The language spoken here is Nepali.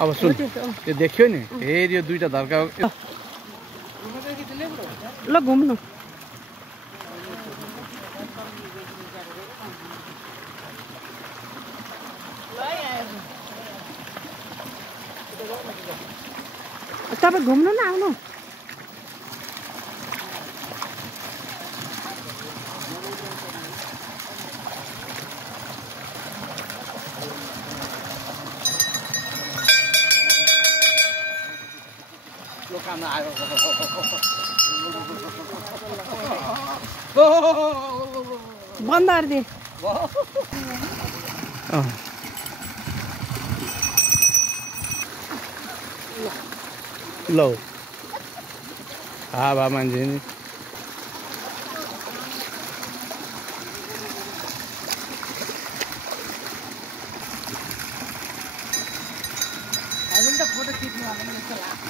अब सुन त्यो देख्यो नि फेरि यो दुईटा धर्का ल घुम्नु तपाईँ घुम्नु न आउनु बन्द गरिदिए लो भा मान्छे नि फोटो खिच्नु